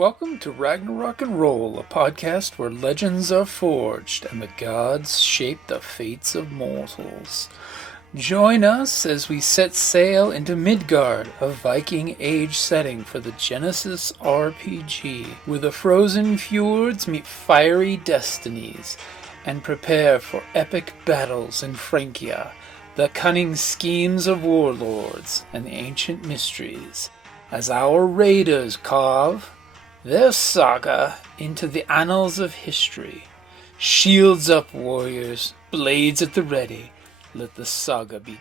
Welcome to Ragnarok and Roll, a podcast where legends are forged and the gods shape the fates of mortals. Join us as we set sail into Midgard, a Viking Age setting for the Genesys RPG, where the frozen fjords meet fiery destinies, and prepare for epic battles in Francia, the cunning schemes of warlords, and the ancient mysteries, as our raiders carve their saga into the annals of history. Shields up, warriors, blades at the ready. Let the saga begin.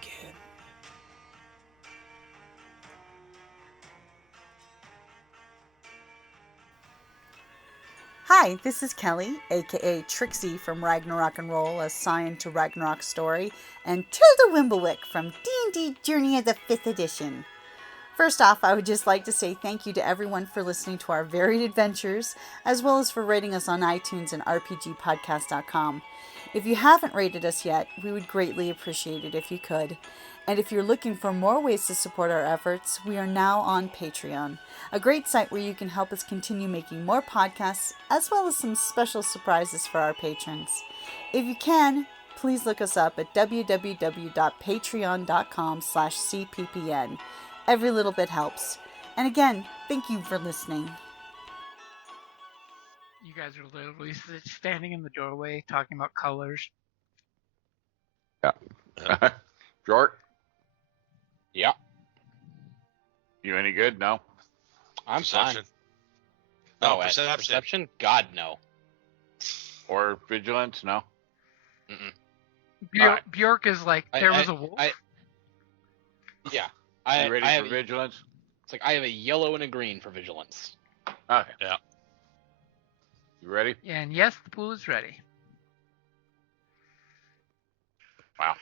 Hi, this is Kelly, aka Trixie from Ragnarok and Roll, assigned to Ragnarok Story, and Tilda Wimblewick from D&D Journey of the 5th Edition. First off, I would just like to say thank you to everyone for listening to our varied adventures, as well as for rating us on iTunes and rpgpodcast.com. If you haven't rated us yet, we would greatly appreciate it if you could. And if you're looking for more ways to support our efforts, we are now on Patreon, a great site where you can help us continue making more podcasts, as well as some special surprises for our patrons. If you can, please look us up at www.patreon.com/cppn. Every little bit helps. And again, thank you for listening. You guys are literally standing in the doorway talking about colors. Yeah. Jort? Yeah. You any good? No? I'm Perception. fine. No, Oh, perception. perception? God, no. Or vigilance? No? Mm-mm. Alright. Bjork is like, there was a wolf? Yeah. You ready for vigilance? It's like I have a yellow and a green for vigilance. Okay. Yeah. You ready? Yeah, and yes, the pool is ready. Wow.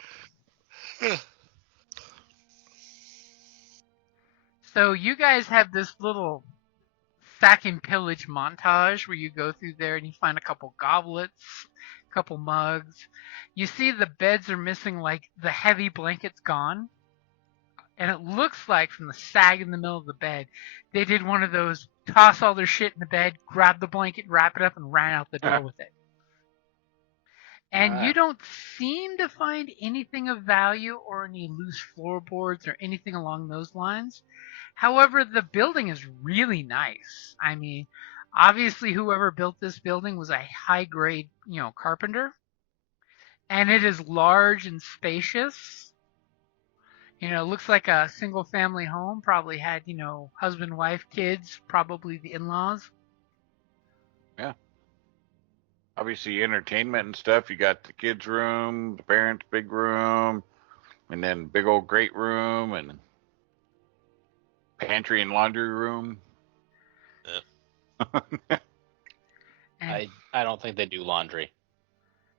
So you guys have this little sack and pillage montage where you go through there and you find a couple goblets, a couple mugs. You see the beds are missing, like the heavy blanket's gone. And it looks like from the sag in the middle of the bed, they did one of those toss all their shit in the bed, grab the blanket, wrap it up, and ran out the door with it. And you don't seem to find anything of value or any loose floorboards or anything along those lines. However, the building is really nice. I mean, obviously whoever built this building was a high-grade, carpenter. And it is large and spacious. It looks like a single family home, probably had, husband, wife, kids, probably the in-laws. Yeah. Obviously, entertainment and stuff. You got the kids' room, the parents' big room, and then big old great room, and pantry and laundry room. Yeah. I don't think they do laundry.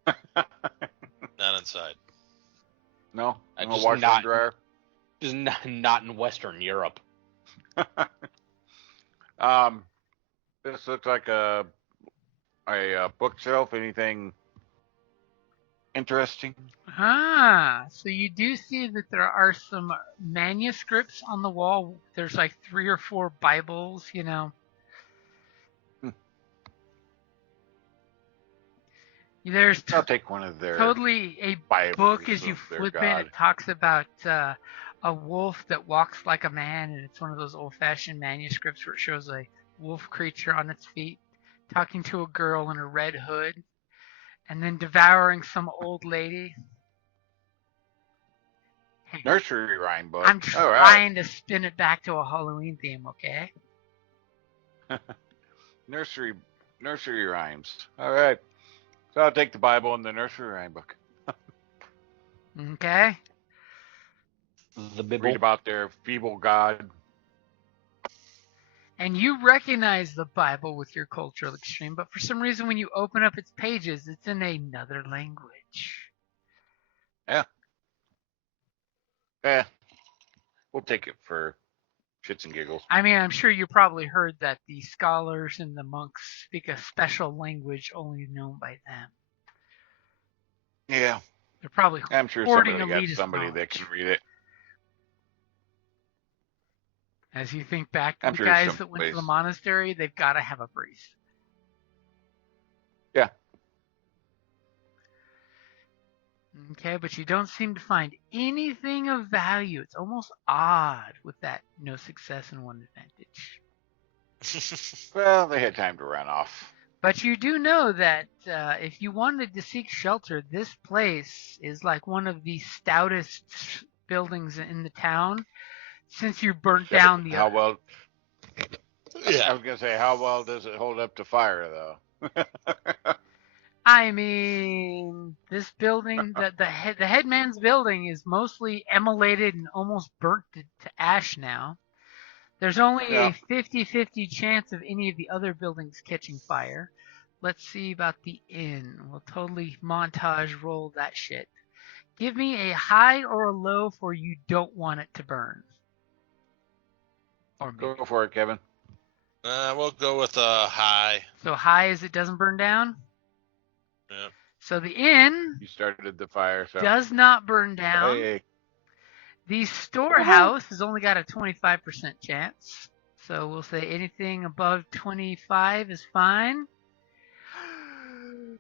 Not inside. No? No Just washer and dryer? Just not in Western Europe. This looks like a bookshelf. Anything interesting? So you do see that there are some manuscripts on the wall. There's like 3 or 4 Bibles, There's I'll take one of their totally a Bibles book as you of their flip it. god. It talks about a wolf that walks like a man, and it's one of those old-fashioned manuscripts where it shows a wolf creature on its feet talking to a girl in a red hood and then devouring some old lady. Hey, Nursery rhyme book. I'm All right. trying to spin it back to a Halloween theme, okay? Nursery rhymes. All right. So I'll take the Bible and the nursery rhyme book. Okay. The Bible. Read about their feeble god. And you recognize the Bible with your cultural extreme, but for some reason when you open up its pages, it's in another language. Yeah. We'll take it for shits and giggles. I mean, I'm sure you probably heard that the scholars and the monks speak a special language only known by them. Yeah. They're probably I'm sure hoarding somebody got elitist somebody knowledge. that can read it. As you think back to I'm the sure guys some that went to the place. monastery, they've got to have a priest. Yeah. Okay, but you don't seem to find anything of value. It's almost odd with that no success and one advantage. Well, they had time to run off. But you do know that if you wanted to seek shelter, this place is like one of the stoutest buildings in the town since you burnt down the How other. well? Yeah. I was gonna say, how well does it hold up to fire, though? I mean, this building, the headman's building is mostly emulated and almost burnt to ash now. There's only Yeah. a 50-50 chance of any of the other buildings catching fire. Let's see about the inn. We'll totally montage roll that shit. Give me a high or a low for you don't want it to burn. Or maybe. Go for it, Kevin. We'll go with a high. So high as it doesn't burn down? Yep. So the inn You started the fire, so. does not burn down. Hey, The storehouse has only got a 25% chance. So we'll say anything above 25 is fine.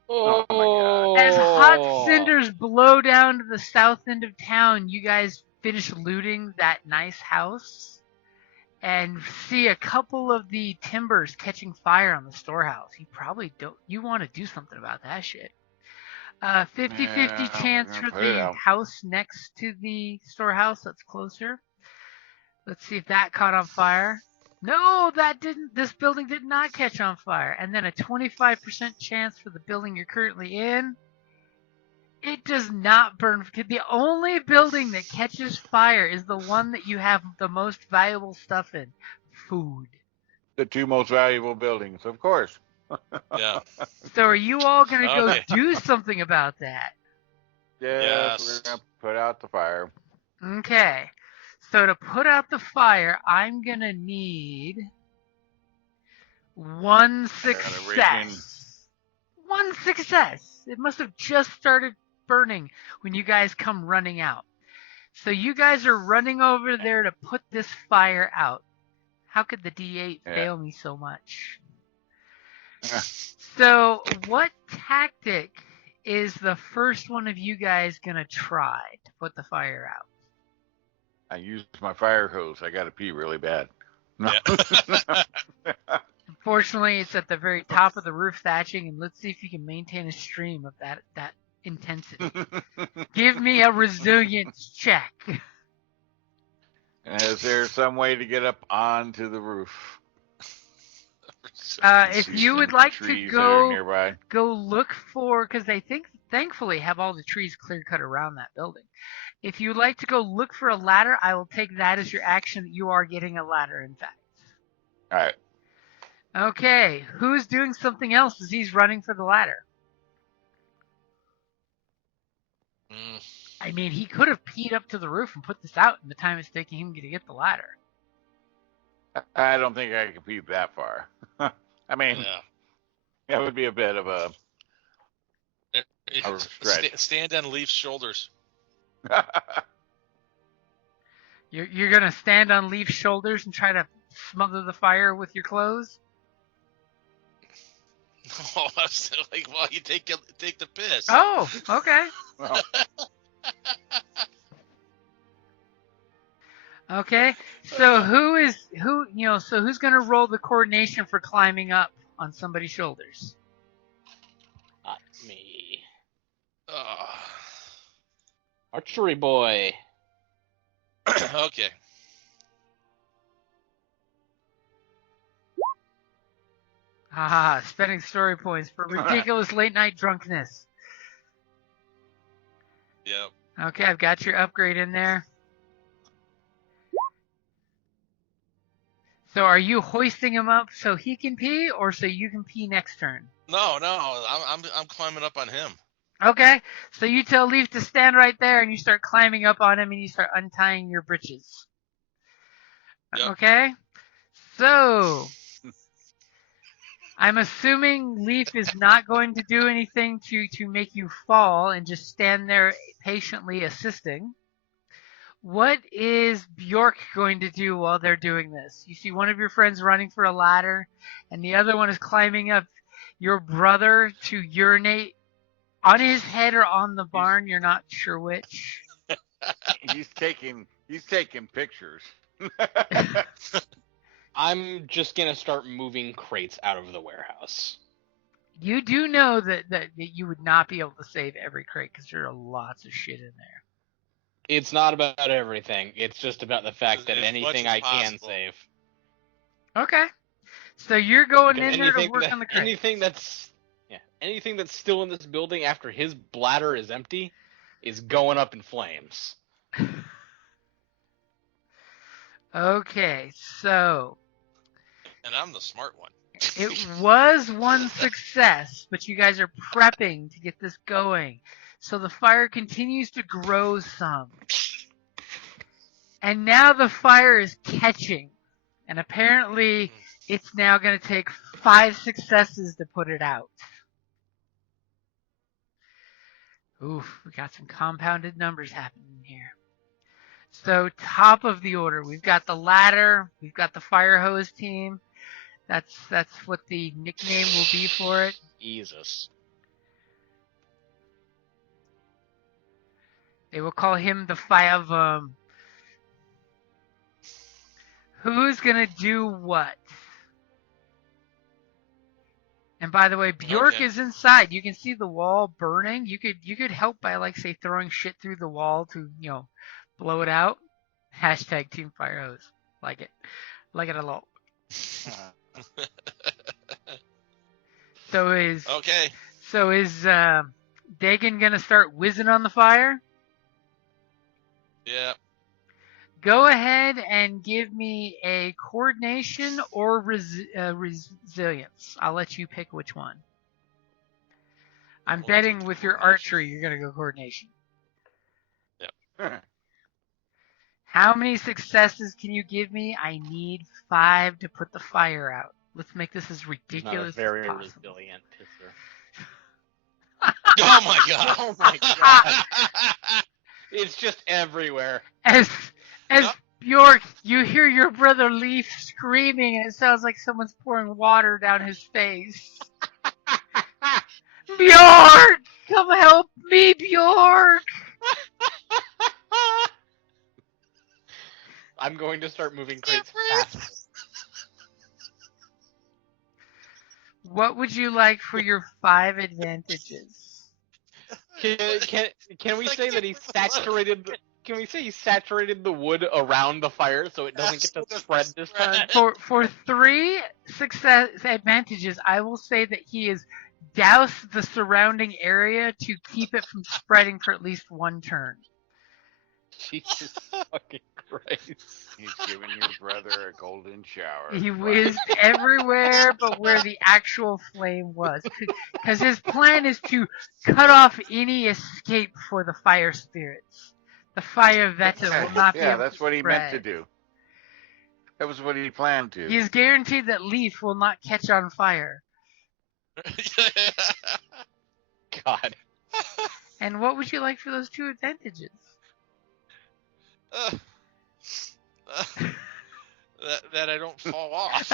Oh my God. As hot cinders blow down to the south end of town, you guys finish looting that nice house and see a couple of the timbers catching fire on the storehouse. You want to do something about that shit. 50-50 Yeah, chance I'm for gonna put it the out. house next to the storehouse that's closer. Let's see if that caught on fire. No, that didn't. This building did not catch on fire. And then a 25% chance for the building you're currently in. It does not burn. The only building that catches fire is the one that you have the most valuable stuff in. Food. The two most valuable buildings, of course. Yeah. So are you all going to go Okay. do something about that? Yes, we're gonna put out the fire. Okay. So to put out the fire, I'm going to need one success. One success. It must have just started burning when you guys come running out. So you guys are running over there to put this fire out. How could the D8 fail me so much? So what tactic is the first one of you guys going to try to put the fire out? I used my fire hose. I got to pee really bad. No. Yeah. Unfortunately, it's at the very top of the roof thatching, and let's see if you can maintain a stream of that intensity. Give me a resilience check. Is there some way to get up onto the roof? If you would like to Trees that are go nearby. look for, because they thankfully have all the trees clear cut around that building. If you'd like to go look for a ladder, I will take that as your action that you are getting a ladder, in fact. All right. Okay, who's doing something else as he's running for the ladder? I mean, he could have peed up to the roof and put this out in the time it's taking him to get the ladder. I don't think I can peep that far. I mean, Yeah. that would be a bit of a stretch. Stand on Leaf's shoulders. You're gonna stand on Leaf's shoulders and try to smother the fire with your clothes? Oh, I was like, well, you take the piss. Oh, okay. Well, Okay. So who's gonna roll the coordination for climbing up on somebody's shoulders? Not me. Ah. Archery boy. Okay. Haha, spending story points for ridiculous late night drunkenness. Yep. Okay, I've got your upgrade in there. So are you hoisting him up so he can pee or so you can pee next turn? No, I'm climbing up on him. Okay, so you tell Leaf to stand right there and you start climbing up on him and you start untying your breeches. Yep. Okay, so I'm assuming Leaf is not going to do anything to make you fall and just stand there patiently assisting. What is Bjork going to do while they're doing this? You see one of your friends running for a ladder, and the other one is climbing up your brother to urinate on his head or on the barn. You're not sure which. He's taking pictures. I'm just gonna start moving crates out of the warehouse. You do know that you would not be able to save every crate because there are lots of shit in there. It's not about everything. It's just about the fact that As much anything as I can possible. save. Okay. So you're going Because in there to work on the crate. anything that's still in this building after his bladder is empty is going up in flames. Okay, so And I'm the smart one. it was one success, but you guys are prepping to get this going. So the fire continues to grow some. And now the fire is catching. And apparently it's now going to take 5 successes to put it out. Oof, we got some compounded numbers happening here. So top of the order, we've got the ladder, we've got the fire hose team. That's what the nickname will be for it. Jesus. They will call him the Fire. Who's gonna do what? And by the way, Bjork is inside. You can see the wall burning. You could help by like say throwing shit through the wall to blow it out. Hashtag Team Fire Hose. Like it a lot. So is Dagon gonna start whizzing on the fire? Yeah. Go ahead and give me a coordination or resilience. I'll let you pick which one. I'm betting with your archery, you're going to go coordination. Yep. How many successes can you give me? I need 5 to put the fire out. Let's make this as ridiculous as possible. Very resilient, is there? Oh my god. Oh my god. It's just everywhere. As Bjork, you hear your brother Leaf screaming, and it sounds like someone's pouring water down his face. Bjork! Come help me, Bjork! I'm going to start moving crates faster. What would you like for your 5 advantages? Can we say that he saturated? Can we say he saturated the wood around the fire so it doesn't get to spread this time? For 3 success advantages, I will say that he has doused the surrounding area to keep it from spreading for at least 1 turn. Jesus fucking Christ. He's giving your brother a golden shower. He whizzed everywhere but where the actual flame was. Because his plan is to cut off any escape for the fire spirits. The fire veta will not be able to Yeah, that's what he meant to spread. do. That was what he planned to. He is guaranteed that Leaf will not catch on fire. God. And what would you like for those 2 advantages? That I don't fall off.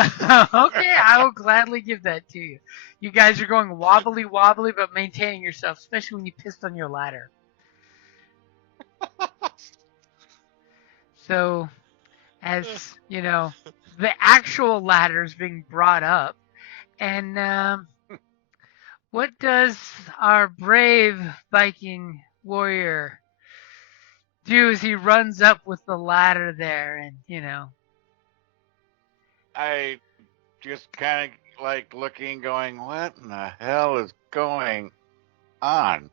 Okay, I will gladly give that to you. You guys are going wobbly but maintaining yourself, especially when you pissed on your ladder. So, as you know, the actual ladder is being brought up, and what does our brave Viking warrior do as he runs up with the ladder there, and I just kind of like looking, going, what in the hell is going on?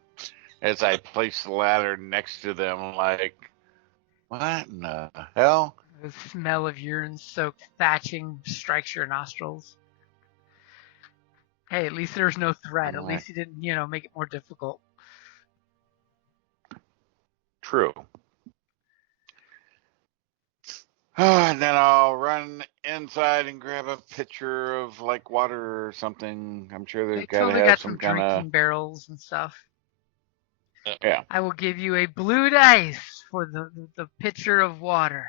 As I place the ladder next to them, like, what in the hell? the smell of urine-soaked thatching strikes your nostrils. Hey, at least there's no threat. At least he didn't, make it more difficult. True. And then I'll run inside and grab a pitcher of like water or something. I'm sure They there's got to totally have got some some kind drinking of. barrels and stuff. Yeah. I will give you a blue dice for the pitcher of water.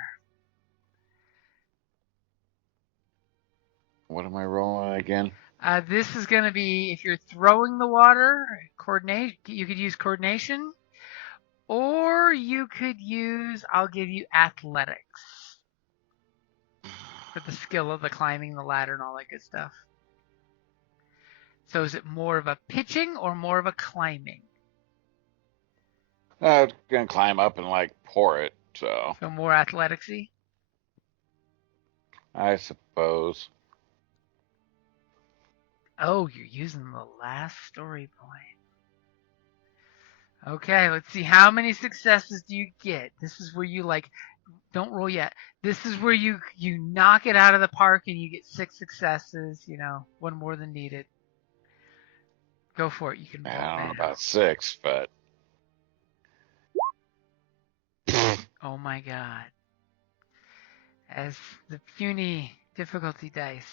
What am I rolling again? This is going to be, if you're throwing the water, you could use coordination, or you could use, I'll give you athletics for the skill of the climbing the ladder and all that good stuff. So is it more of a pitching or more of a climbing? I was gonna climb up and like pour it, so So more athleticsy? I suppose. Oh, you're using the last story point. Okay, let's see. How many successes do you get? This is where you don't roll yet. This is where you knock it out of the park and you get 6 successes, one more than needed. Go for it. You can roll I don't know now. about 6, but Oh my god. As the puny difficulty dice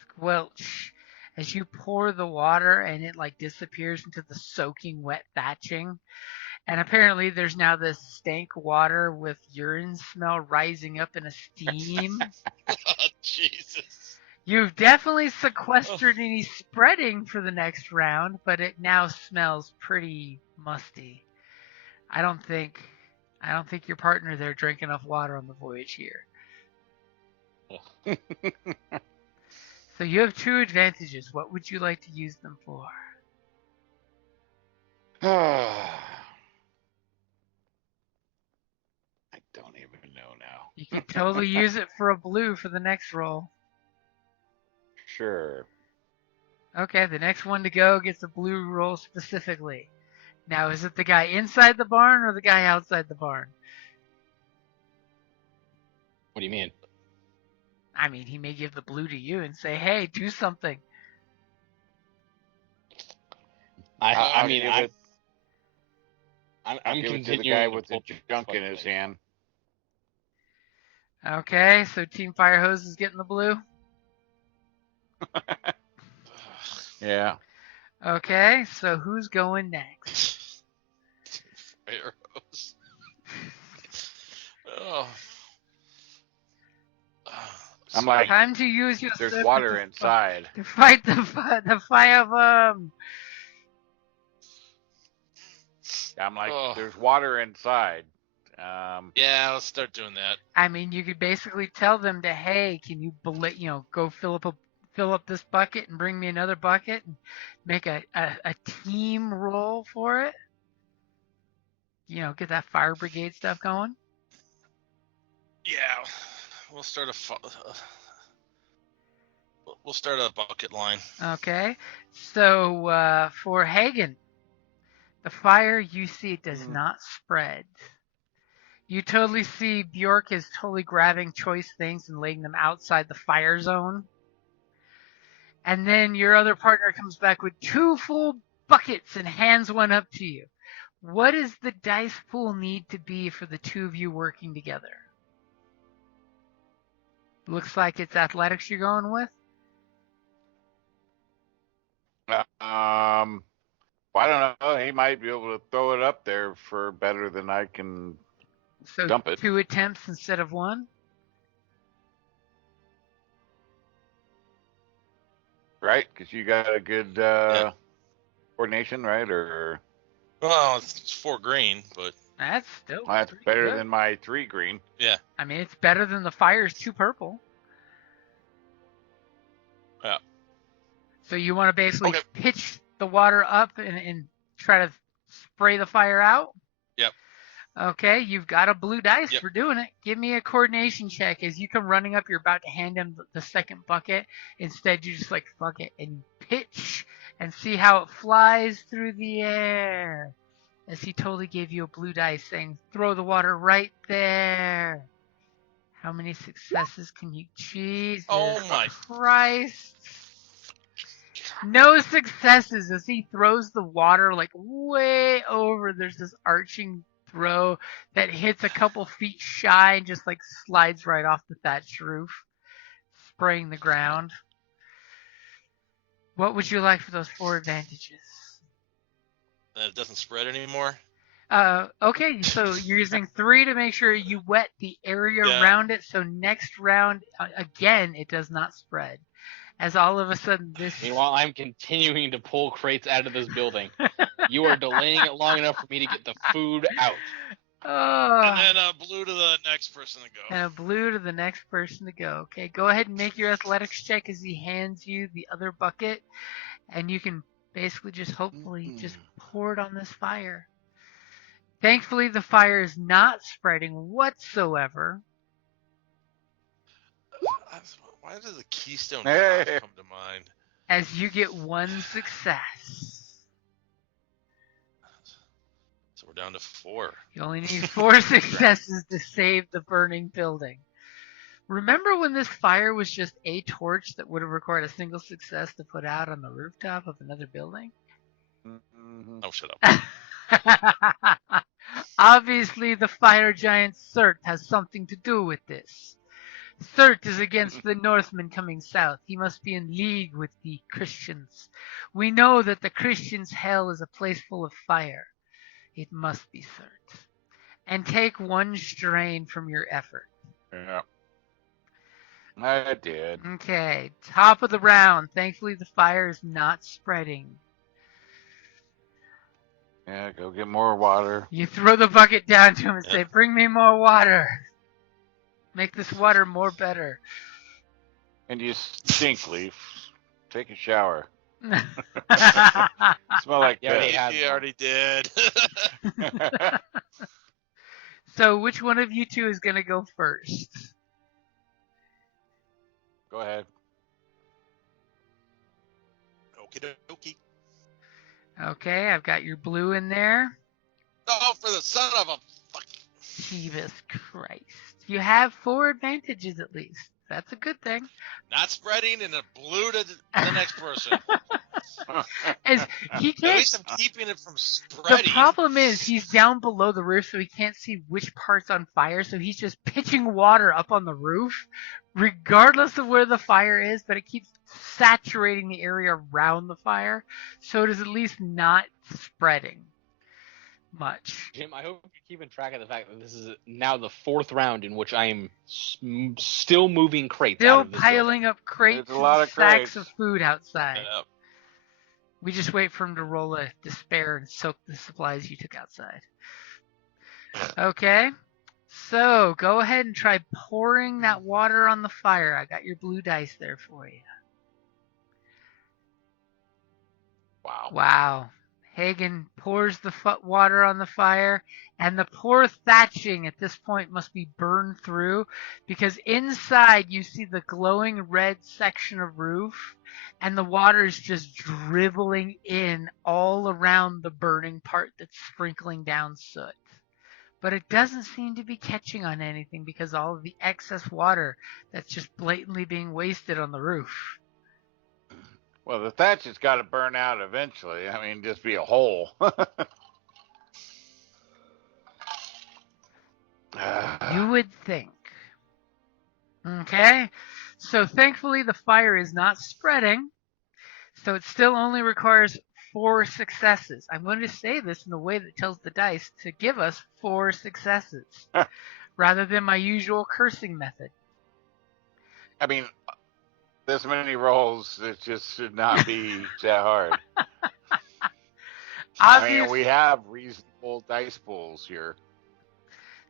squelch as you pour the water and it disappears into the soaking wet thatching. And apparently there's now this stank water with urine smell rising up in a steam. Oh, Jesus. You've definitely sequestered any spreading for the next round, but it now smells pretty musty. I don't think your partner there drank enough water on the voyage here. So you have 2 advantages. What would you like to use them for? I don't even know now. You can totally use it for a blue for the next roll. Sure. Okay, the next one to go gets a blue roll specifically. Now, is it the guy inside the barn or the guy outside the barn? What do you mean? I mean, he may give the blue to you and say, hey, do something. I mean, give it, I'm give it to the continuing guy to with the pull junk in fucking his thing. hand. Okay, so Team Firehose is getting the blue. Yeah. Okay, so who's going next? Fire hose. Oh. I'm like, Time to use your there's sip water to inside. to fight the fire of I'm like, Oh. there's water inside. Yeah, let's start doing that. I mean, you could basically tell them to, hey, can you go fill up this bucket and bring me another bucket and make a team roll for it. Get that fire brigade stuff going. Yeah, we'll start a bucket line. Okay, so for Hagen, the fire, you see it does not spread. You totally see Bjork is totally grabbing choice things and laying them outside the fire zone. And then your other partner comes back with 2 full buckets and hands one up to you. What does the dice pool need to be for the 2 of you working together? Looks like it's athletics you're going with. I don't know. He might be able to throw it up there for better than I can So dump it. 2 attempts instead of 1. Right? Because you got a good coordination, right? Or Well, it's 4 green, but That's still that's pretty better good. than my 3 green. yeah. I mean, it's better than the fire's 2 purple. Yeah. So you want to basically Okay. pitch the water up and try to spray the fire out? Yep. Okay, you've got a blue dice Yep. for doing it. Give me a coordination check. As you come running up, you're about to hand him the second bucket. Instead, you just fuck it and pitch and see how it flies through the air. As he totally gave you a blue dice saying, throw the water right there. How many successes can you? Jesus Oh my Christ. No successes as he throws the water way over. There's this arching throw that hits a couple feet shy and just slides right off the thatched roof, spraying the ground. What would you like for those 4 advantages? And it doesn't spread anymore. Okay, so you're using 3 to make sure you wet the area Yeah. around it. So next round, again, it does not spread. As all of a sudden this. Meanwhile, I'm continuing to pull crates out of this building. You are delaying it long enough for me to get the food out. Oh. And then blue to the next person to go. And a blue to the next person to go. Okay, go ahead and make your athletics check as he hands you the other bucket, and you can basically just hopefully just pour it on this fire. Thankfully, the fire is not spreading whatsoever. Why does the Keystone Hey. Five come to mind? As you get 1 success. So we're down to 4. You only need 4 successes to save the burning building. Remember when this fire was just a torch that would have required a single success to put out on the rooftop of another building? Oh, shut up. Obviously, the fire giant Surt has something to do with this. Surt is against the Northmen coming south. He must be in league with the Christians. We know that the Christians' hell is a place full of fire. It must be Surt. And take 1 strain from your effort. Yeah. I did. Okay, top of the round. Thankfully, the fire is not spreading. Yeah, go get more water. You throw the bucket down to him and say, "Bring me more water. Make this water more better." And you stink, Leaf. Take a shower. Smell like Yeah, that. He already did. So which one of you two is going to go first? Go ahead. Okie dokie. Okay, I've got your blue in there. Oh, for the son of a fuck. Jesus Christ. You have 4 advantages at least. That's a good thing. Not spreading and a blue to the next person. As he At can't. least I'm keeping it from The spreading. problem is he's down below the roof, so he can't see which part's on fire. So he's just pitching water up on the roof, regardless of where the fire is. But it keeps saturating the area around the fire, so it is at least not spreading much. Jim, I hope you're keeping track of the fact that this is now the 4th round in which I am still moving crates out Still of this piling up crates There's a lot and of sacks crates. of food outside. Yep. We just wait for him to roll a despair and soak the supplies you took outside. Okay. So go ahead and try pouring that water on the fire. I got your blue dice there for you. Wow. Wow. Hagen pours the water on the fire, and the poor thatching at this point must be burned through because inside you see the glowing red section of roof, and the water is just dribbling in all around the burning part that's sprinkling down soot. But it doesn't seem to be catching on anything because all of the excess water that's just blatantly being wasted on the roof. Well, the thatch has got to burn out eventually. I mean, just be a hole. You would think. Okay? So thankfully the fire is not spreading. So it still only requires 4 successes. I'm going to say this in a way that tells the dice to give us 4 successes rather than my usual cursing method. I mean, this many rolls, it just should not be that hard. I mean, we have reasonable dice pools here.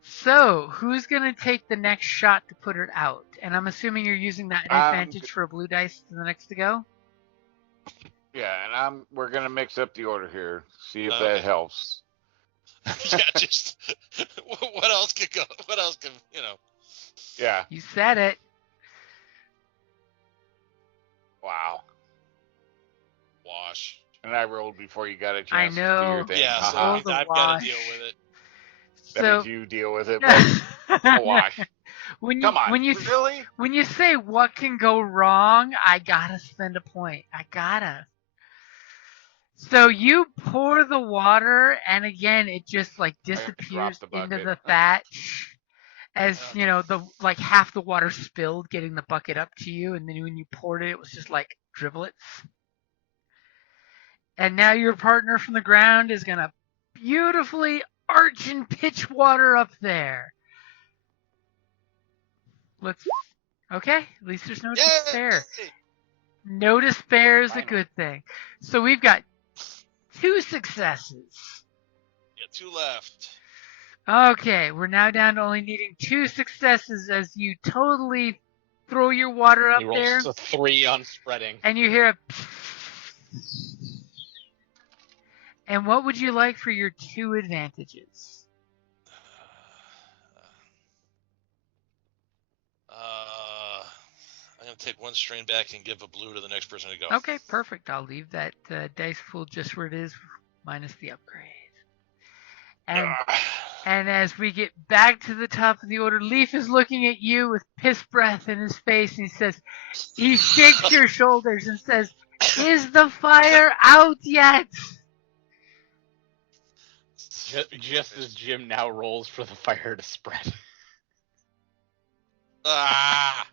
So, who's going to take the next shot to put it out? And I'm assuming you're using that advantage for a blue dice to the next to go? Yeah, and we're gonna mix up the order here. See if that helps. Yeah, just what else could go? What else could Yeah. You said it. Wow. Wash. And I rolled before you got a I chance to do know. your thing. Yeah, so Roll I've the got wash. to deal with it. That So, means you deal with it. But a wash. Come on. Really? When you say what can go wrong, I gotta spend a point. I gotta. So you pour the water, and again, it just like disappears the into bucket. the thatch, as you know, the like half the water spilled, getting the bucket up to you, and then when you poured it, it was just like driblets. And now your partner from the ground is going to beautifully arch and pitch water up there. Okay, at least there's no despair. No despair is a good thing. So we've got 2 successes. Yeah, 2 left. Okay, we're now down to only needing 2 successes as you totally throw your water up He there. rolls a 3 on spreading. And you hear a... And what would you like for your 2 advantages? I'm going to take 1 strain back and give a blue to the next person to go. Okay, perfect. I'll leave that dice pool just where it is, minus the upgrade. And as we get back to the top of the order, Leaf is looking at you with piss breath in his face, and he shakes your shoulders and says, "Is the fire out yet?" Just as Jim now rolls for the fire to spread. Ah!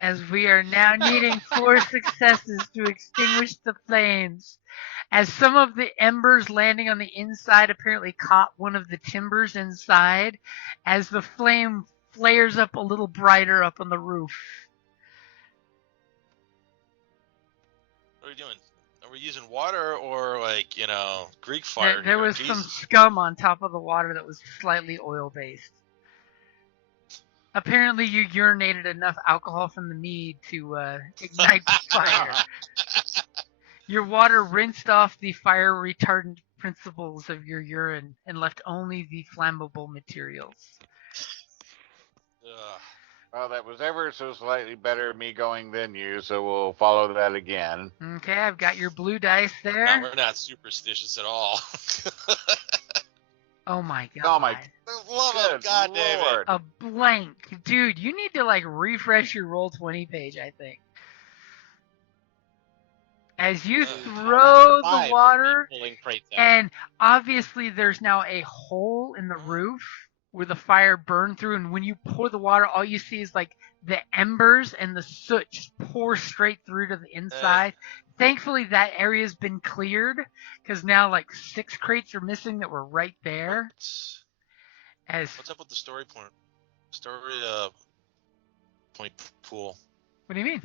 As we are now needing 4 successes to extinguish the flames. As some of the embers landing on the inside apparently caught one of the timbers inside, as the flame flares up a little brighter up on the roof. What are we doing? Are we using water or, Greek fire? There was some scum on top of the water that was slightly oil-based. Apparently you urinated enough alcohol from the mead to ignite the fire. Your water rinsed off the fire retardant principles of your urine and left only the flammable materials. Well, that was ever so slightly better me going than you, so we'll follow that again. Okay, I've got your blue dice there. No, we're not superstitious at all. Oh my god. Oh my Love of God, David. A blank. Dude, you need to refresh your Roll20 page, I think. As you throw the water, and obviously there's now a hole in the roof where the fire burned through, and when you pour the water, all you see is the embers and the soot just pour straight through to the inside. Thankfully, that area's been cleared, because now 6 crates are missing that were right there. What's up with the story point? Point pool. What do you mean?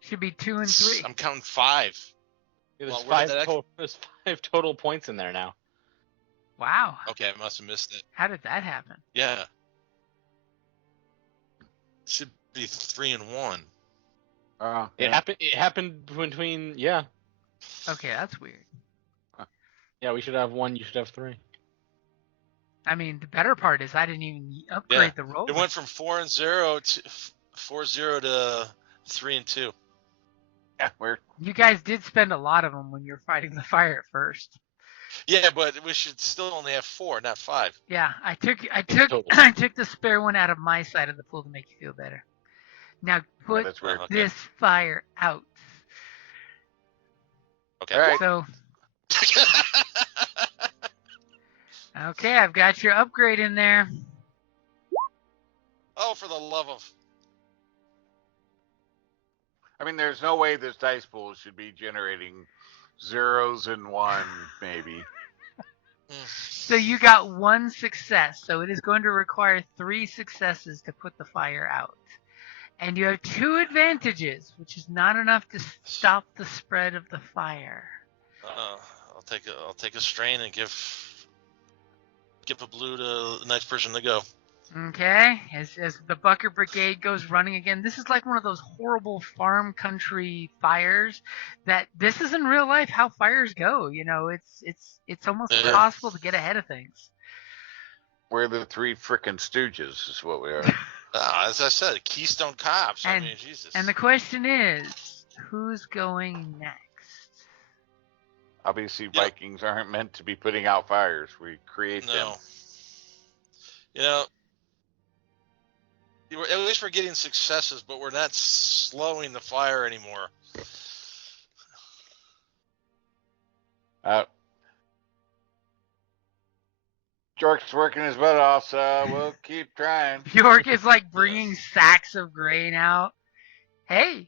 Should be 2 and 3. I'm counting 5. Yeah, there's 5 total points in there now. Wow. Okay, I must have missed it. How did that happen? Yeah. Should be 3 and 1. It happened between, Okay, that's weird. Yeah, we should have 1, you should have 3. I mean, the better part is I didn't even upgrade the roll. It went from 4 and 0 to 4-0 to 3 and 2. Yeah, we're... You guys did spend a lot of them when you were fighting the fire at first. Yeah, but we should still only have 4, not 5. Yeah, I took the spare one out of my side of the pool to make you feel better. Now put this fire out. Okay. All right. So. Okay, I've got your upgrade in there. Oh, for the love of... I mean, there's no way this dice pool should be generating 0s and 1, maybe. So you got 1 success, so it is going to require 3 successes to put the fire out. And you have 2 advantages, which is not enough to stop the spread of the fire. I'll take a strain and give a blue to the next person to go. Okay, as the Bucker Brigade goes running again, this is like one of those horrible farm country fires that this is in real life how fires go. It's almost impossible to get ahead of things. We're the 3 frickin' stooges is what we are. As I said, Keystone Cops. And, Jesus. And the question is, who's going next? Obviously, Vikings aren't meant to be putting out fires. We create them. At least we're getting successes, but we're not slowing the fire anymore. Jork's working his butt off, so we'll keep trying. Bjork is bringing sacks of grain out. Hey,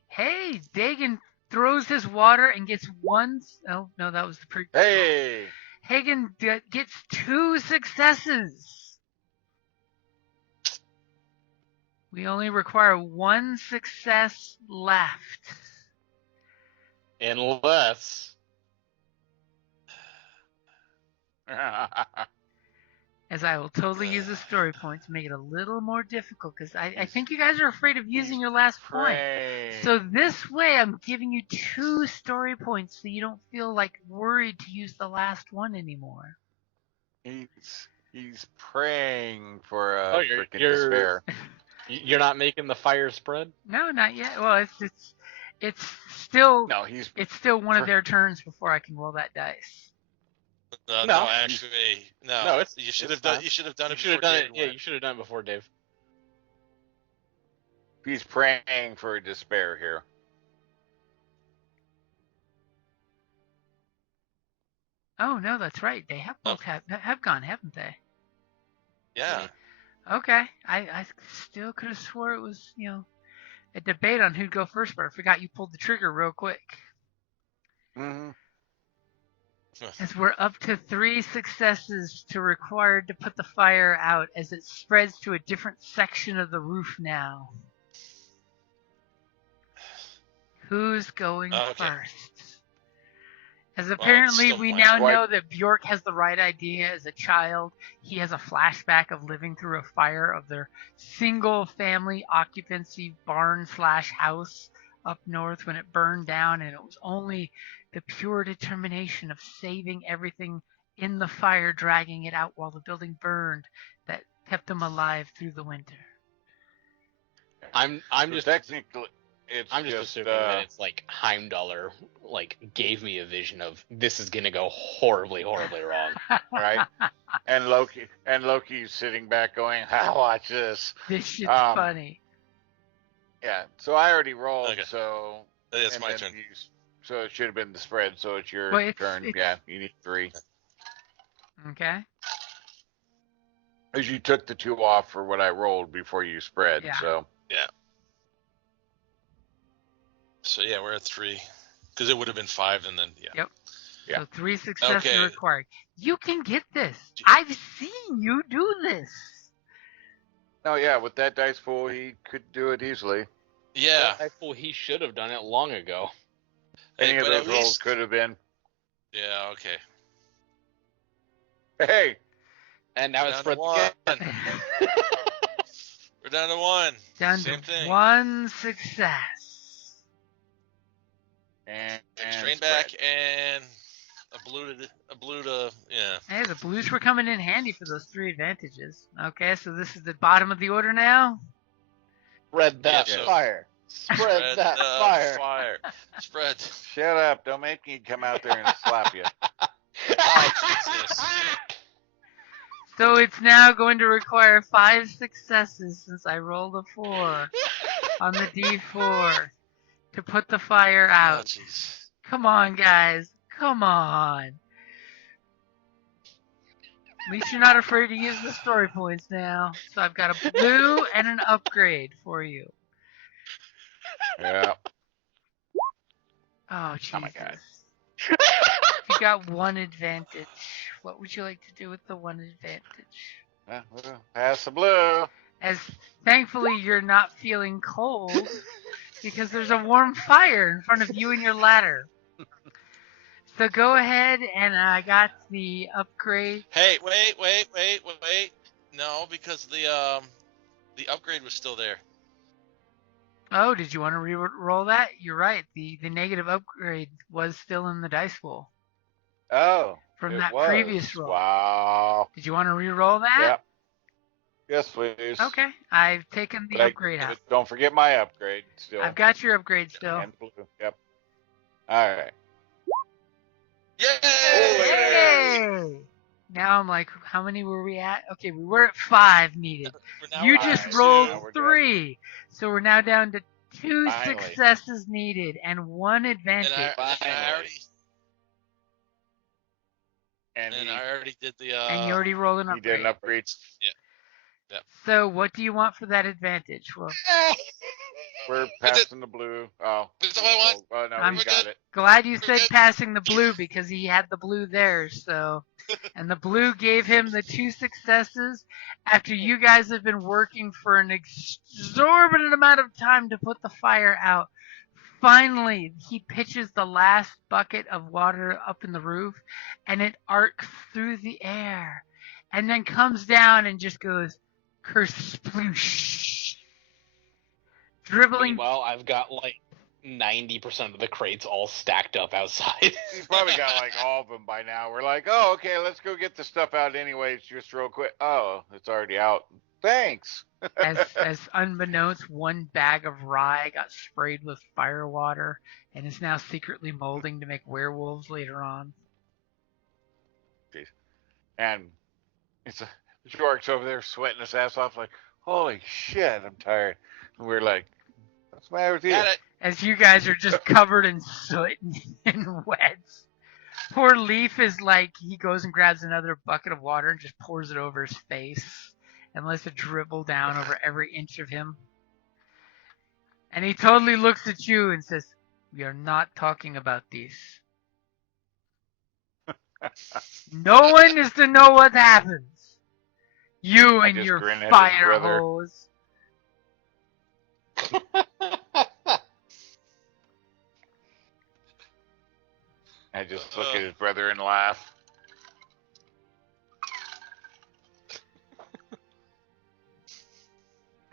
Dagon throws his water and gets one. Oh, no, that was the previous. Hey! Hagen gets 2 successes. We only require 1 success left. Unless As I will totally use the story point to make it a little more difficult, because I think you guys are afraid of using your last point. So this way, I'm giving you 2 story points so you don't feel like worried to use the last one anymore. He's praying for Oh, freaking you're- despair. you're not making the fire spread. No, not yet. Well, it's still No, he's it's still one of their turns before I can roll that dice. No, actually, no. No, you should it's have done. fine. You should have done You it. should have before done it. David Yeah, went. you should have done it before Dave. he's praying for despair here. Oh no, that's right. They have both have gone, haven't they? Yeah. Okay. I still could have swore it was, a debate on who'd go first, but I forgot you pulled the trigger real quick. Mm-hmm. As we're up to 3 successes to required to put the fire out as it spreads to a different section of the roof now. Who's going first? As apparently we now know that Bjork has the right idea as a child. He has a flashback of living through a fire of their single family occupancy barn/house up north when it burned down, and it was only the pure determination of saving everything in the fire, dragging it out while the building burned, that kept them alive through the winter. I'm just technically. I'm just assuming that it's like Heimdallr gave me a vision of this is gonna go horribly, horribly wrong. Right? And Loki's sitting back going, watch this. This shit's funny. Yeah, so I already rolled, Okay. so It's my turn. So it should have been the spread, so it's your turn. Yeah, you need 3. Okay. Because you took the 2 off for what I rolled before you spread, so. Yeah. So yeah, we're at 3, because it would have been 5, and then Yep. Yeah. So 3 successes required. You can get this. I've seen you do this. No, yeah, with that dice pool, he could do it easily. Yeah. Well, he should have done it long ago. Any of but those at rolls least could have been. Yeah. Okay. Hey, And now it's Down to spread 1. again. We're down to 1. Down Same to thing. 1 success. and Strain spread. back and a blue to yeah. Hey, the blues were coming in handy for those 3 advantages. Okay, so this is the bottom of the order now. Spread that Yeah, so- fire. Spread that fire. Spread. Shut up! Don't make me come out there and slap you. Oh, Jesus. So it's now going to require 5 successes since I rolled a 4 on the D4 to put the fire Oh, out. jeez. Come on, guys. Come on. At least you're not afraid to use the story points now. So I've got a blue and an upgrade for you. Yeah. Oh, Jesus. Oh my God. You got 1 advantage. What would you like to do with the 1 advantage? Pass the blue. As thankfully you're not feeling cold because there's a warm fire in front of you and your ladder. So go ahead, and I got the upgrade. Hey, wait. No, because the upgrade was still there. Oh, did you want to re-roll that? You're right. The negative upgrade was still in the dice pool Oh. from it that was. previous roll. Wow. Did you want to re-roll that? Yep. Yes, please. Okay. I've taken the upgrade out. Don't forget my upgrade still. I've got your upgrade still. And blue. Yep. All right. Yay! Yay! Now I'm like, how many were we at? Okay, we were at 5 needed. Now You we're just at rolled 2. Now we're 3. So we're now down to 2 Finally. successes needed and 1 advantage. And And I already did the And you already rolled an he did an upgrade. upgrade. So what do you want for that advantage? Well, We're passing the blue. Oh. That's all I want. Oh, no, I'm we got it. Glad you said good. passing the blue because he had the blue there. So, and the blue gave him the 2 successes after you guys have been working for an exorbitant amount of time to put the fire out. Finally, he pitches the last bucket of water up in the roof, and it arcs through the air, and then comes down and just goes kersploosh, dribbling. Meanwhile, I've got like 90% of the crates all stacked up outside. He's probably got like all of them by now. We're like, oh, okay, let's go get the stuff out anyways, just real quick. Oh, it's already out. Thanks. as unbeknownst, one bag of rye got sprayed with fire water and is now secretly molding to make werewolves later on. Jeez. And it's a Jork's over there sweating his ass off like, holy shit, I'm tired. And we're like, what's the matter with you? Got it. As you guys are just covered in soot and wet. Poor Leaf is like, he goes and grabs another bucket of water and just pours it over his face and lets it dribble down over every inch of him. And he totally looks at you and says, we are not talking about this. No one is to know what happens. You I and just your grin at his fire brother. hose. I just look at his brother and laugh.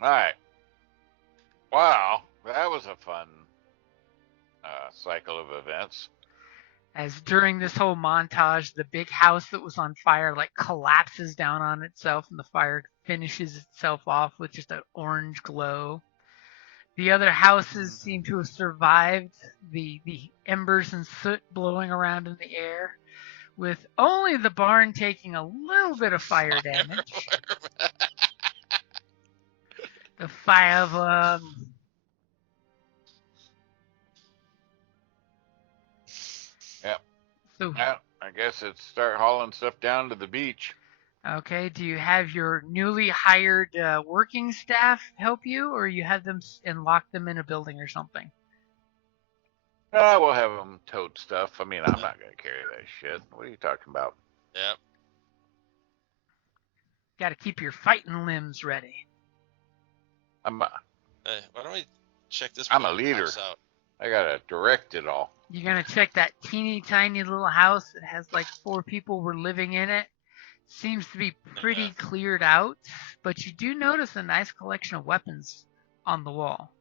All right. Wow, that was a fun cycle of events. As during this whole montage, the big house that was on fire like collapses down on itself and the fire finishes itself off with just an orange glow. The other houses seem to have survived the embers and soot blowing around in the air, with only the barn taking a little bit of fire damage. The 5 of them. Yep. So, Yeah, I guess it's start hauling stuff down to the beach. okay, do you have your newly hired working staff help you, or you have them and lock them in a building or something? We'll have them tote stuff. I mean, I'm not going to carry that shit. What are you talking about? Yep. Got to keep your fighting limbs ready. Hey, why don't we check this? I'm a house leader. out? I got to direct it all. You're going to check that teeny tiny little house that has like 4 people were living in it. Seems to be pretty cleared out, but you do notice a nice collection of weapons on the wall.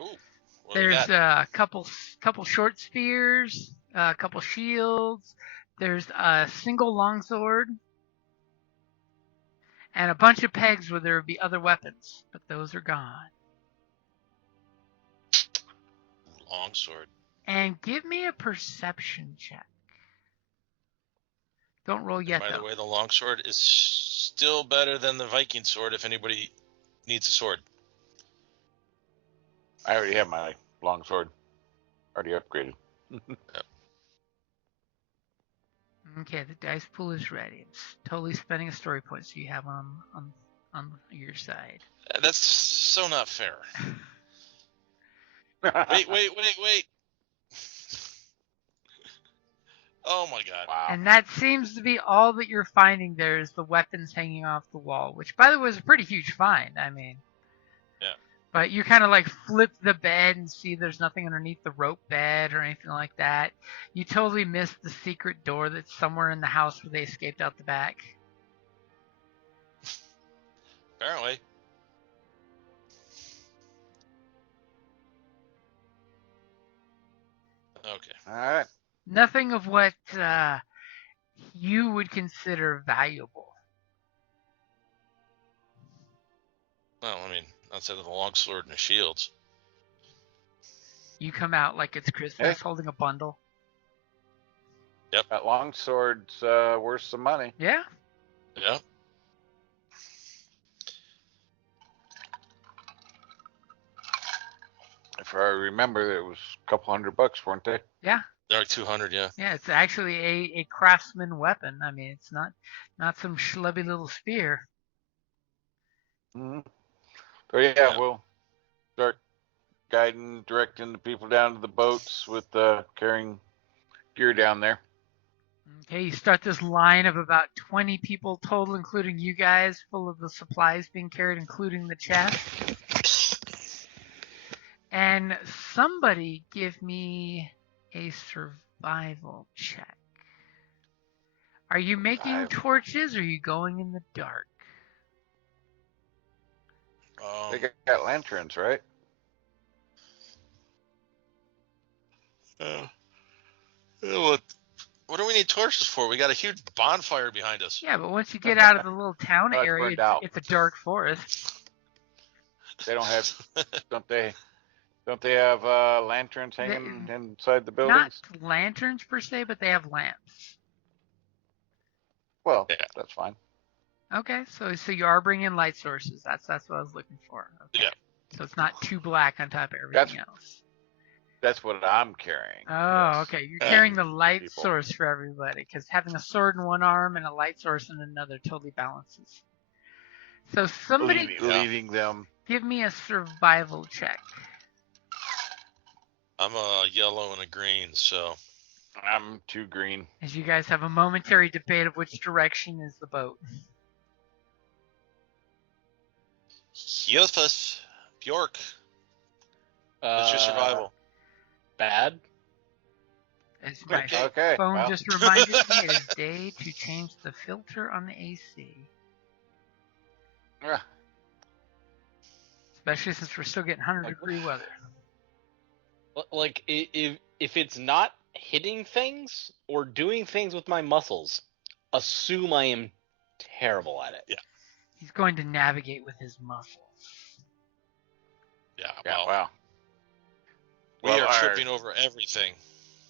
Ooh, what do we There's got? a couple short spears, a couple shields. There's a single longsword, and a bunch of pegs where there would be other weapons, but those are gone. Longsword. And give me a perception check. Don't roll yet, By though. the way, the longsword is still better than the Viking sword if anybody needs a sword. I already have my long sword. Already upgraded. Okay, the dice pool is ready. It's totally spending a story point, so you have one on your side. That's so not fair. Wait. Oh my god. Wow. And that seems to be all that you're finding there is the weapons hanging off the wall, which, by the way, is a pretty huge find. I mean, Yeah. But you kind of like flip the bed and see there's nothing underneath the rope bed or anything like that. You totally missed the secret door that's somewhere in the house where they escaped out the back. Apparently. Okay. All right. Nothing of what you would consider valuable. Well, I mean, outside of the longsword and the shields. You come out like it's Christmas Hey. holding a bundle. That long sword's worth some money. Yeah. Yeah. If I remember, it was a couple $100, weren't they? Yeah. They're like 200, yeah. Yeah, it's actually a craftsman weapon. I mean, it's not some schlubby little spear. Mm-hmm. So yeah, Yeah. we'll start guiding, directing the people down to the boats with carrying gear down there. Okay, you start this line of about 20 people total, including you guys, full of the supplies being carried, including the chest. And somebody give me a survival check. Are you making torches or are you going in the dark? They got lanterns, right? What do we need torches for? We got a huge bonfire behind us. Yeah, but once you get out of the little town It's area, burned out. it's a dark forest. They don't have, don't they have lanterns hanging inside the Not buildings? lanterns per se, but they have lamps. Well, Yeah. that's fine. Okay, so you are bringing light sources. That's what I was looking for. Okay. Yeah. So it's not too black on top of everything else. That's what I'm carrying. Oh, yes. okay. You're carrying the light people. source for everybody, because having a sword in one arm and a light source in another totally balances. So somebody leading them. give me a survival check. I'm a yellow and a green, so I'm too green. As you guys have a momentary debate of which direction is the boat. Hjörfus, Bjork. What's your survival? Bad. As my Okay, phone well. just reminded me, it is day to change the filter on the AC. Yeah. Especially since we're still getting 100-degree weather. Like, if it's not hitting things or doing things with my muscles, assume I am terrible at it. Yeah. He's going to navigate with his muscles. Yeah, Yeah. well, Wow. we Well, are tripping over everything.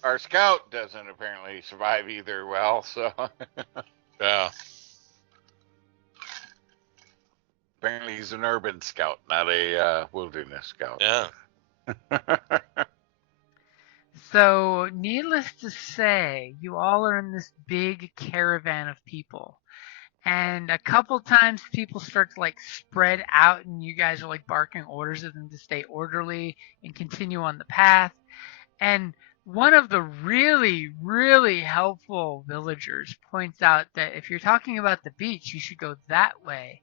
Our scout doesn't apparently survive either well, so Yeah. apparently he's an urban scout, not a wilderness scout. Yeah. So, needless to say, you all are in this big caravan of people. And a couple times people start to like spread out and you guys are like barking orders at them to stay orderly and continue on the path. And one of the really, really helpful villagers points out that if you're talking about the beach, you should go that way.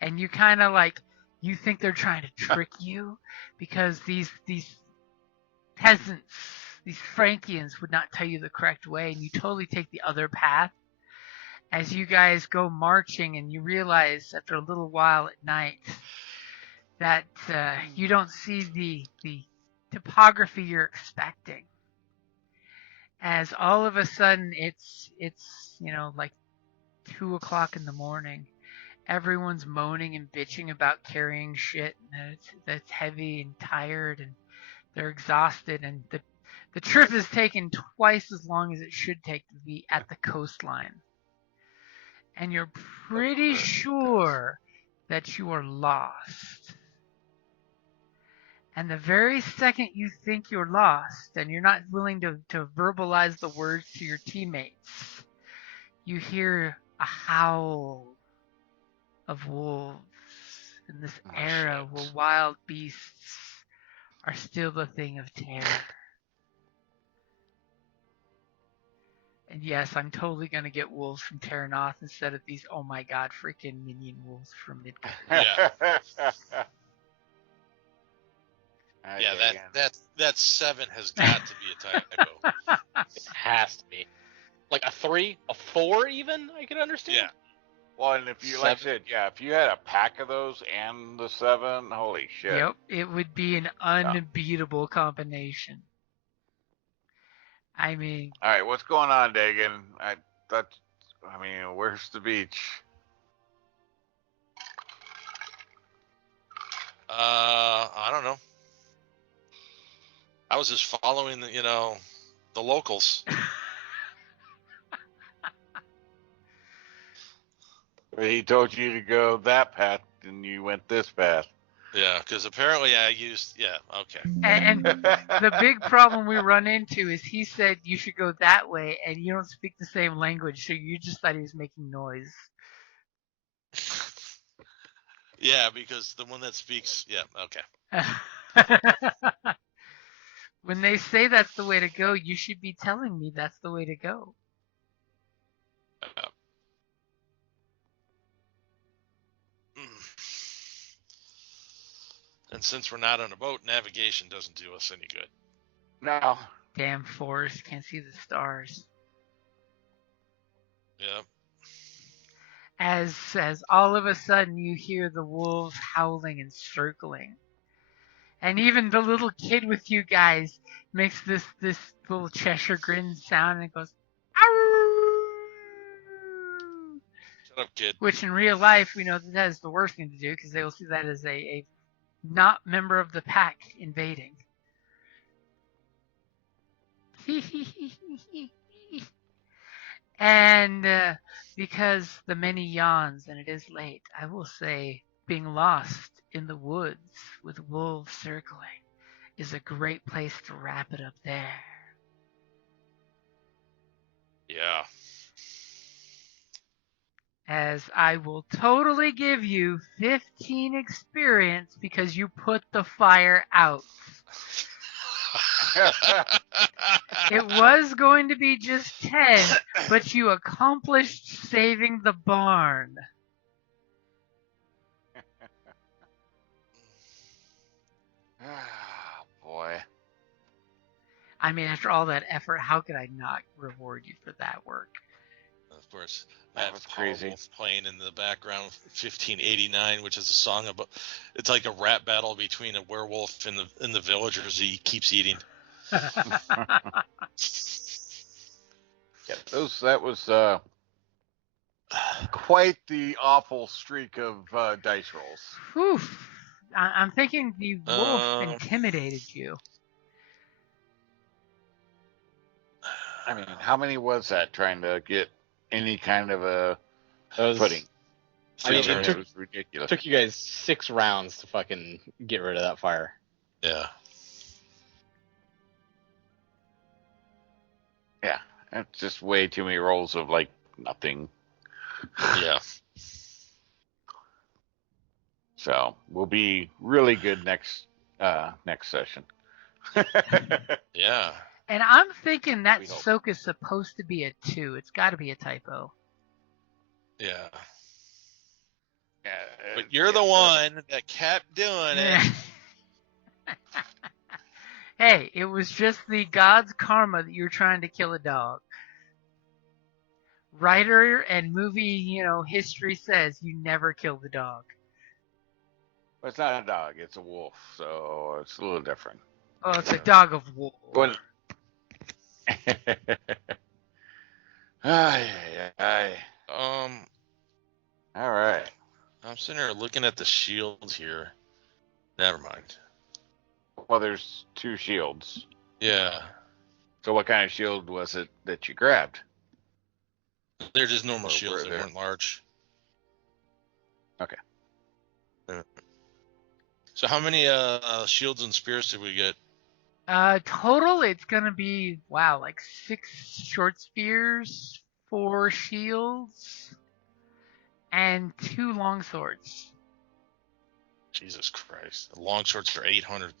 And you kind of like, you think they're trying to trick you because these peasants, these Frankians would not tell you the correct way, and you totally take the other path. As you guys go marching and you realize after a little while at night that you don't see the topography you're expecting. As all of a sudden it's like 2 o'clock in the morning. Everyone's moaning and bitching about carrying shit that's heavy and tired, and they're exhausted, and the trip has taken twice as long as it should take to be at the coastline. And you're pretty sure that you are lost. And the very second you think you're lost and you're not willing to verbalize the words to your teammates, you hear a howl of wolves in this era where wild beasts are still the thing of terror. And yes, I'm totally going to get wolves from Terranoth instead of these, oh my god, freaking minion wolves from Midgard. Yeah. That 7 has got to be a typo. It has to be. Like a 3, a 4 even, I could understand. Yeah. Well, and if you, like I said, if you had a pack of those and the 7, holy shit. Yep, it would be an unbeatable combination. I mean... All right, what's going on, Dagan? Where's the beach? I don't know. I was just following the locals. He told you to go that path, and you went this path. Yeah, because apparently I used. Yeah, okay. And the big problem we run into is he said you should go that way, and you don't speak the same language, so you just thought he was making noise. Yeah, because the one that speaks. Yeah, okay. When they say that's the way to go, you should be telling me that's the way to go. And since we're not on a boat, navigation doesn't do us any good. No. Damn forest, can't see the stars. Yep. As all of a sudden you hear the wolves howling and circling. And even the little kid with you guys makes this little Cheshire grin sound and it goes, "Ow!" Shut up, kid. Which in real life we know that is the worst thing to do because they will see that as a not member of the pack invading. And because the many yawns and it is late, I will say being lost in the woods with wolves circling is a great place to wrap it up there. Yeah. As I will totally give you 15 experience because you put the fire out. It was going to be just 10, but you accomplished saving the barn. Boy. I mean, after all that effort, how could I not reward you for that work? Of course, That was crazy. Wolf playing in the background, 1589, which is a song about. It's like a rap battle between a werewolf and the villagers he keeps eating. Yeah, that was quite the awful streak of dice rolls. Whew. I'm thinking the wolf intimidated you. I mean, how many was that trying to get any kind of a footing? I mean, it was ridiculous. Took you guys 6 rounds to fucking get rid of that fire. Yeah. Yeah, that's just way too many rolls of like nothing. Yeah. So we'll be really good next session. Yeah. And I'm thinking that We hope. soak is supposed to be a 2. It's got to be a typo. Yeah. Yeah, But you're the one that kept doing it. Hey, it was just the god's karma that you were trying to kill a dog. Writer and movie, history says you never kill the dog. But it's not a dog; it's a wolf, so it's a little different. Oh, it's a dog of war. But aye. All right. I'm sitting here looking at the shield here. Never mind. Well, there's 2 shields. Yeah. So what kind of shield was it that you grabbed? They're just normal Oh, shields. were They they? weren't large. Okay. So how many shields and spears did we get? Total, it's gonna be like 6 short spears, 4 shields, and 2 long swords. Jesus Christ. The long swords are 800.